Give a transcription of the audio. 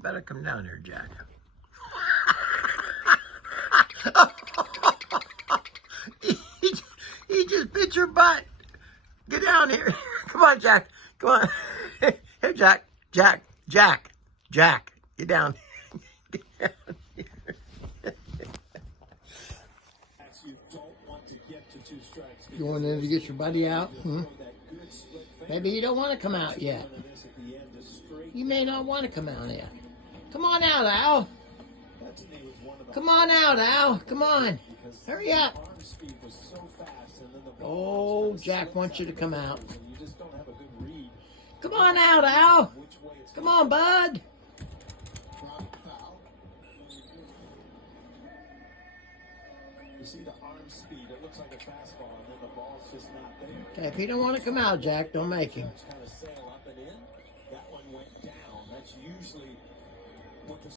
better come down here, Jack. he just bit your butt. Get down here. Come on, Jack. Come on. Here, Jack. Jack. Get down. Get down here. You want in to get your buddy out? Maybe you don't want to come out yet. You may not want to come out yet. Come on out, Al. Come on out, Al. Come on. Hurry up. Oh, Jack wants you to come out. Come on out, Al. Come on, bud. You see the arm speed, it looks like a fastball, and then the ball's just not there. Okay, if he don't want to come out, Jack, don't make him. Kind of sail up and in. That one went down. That's usually what the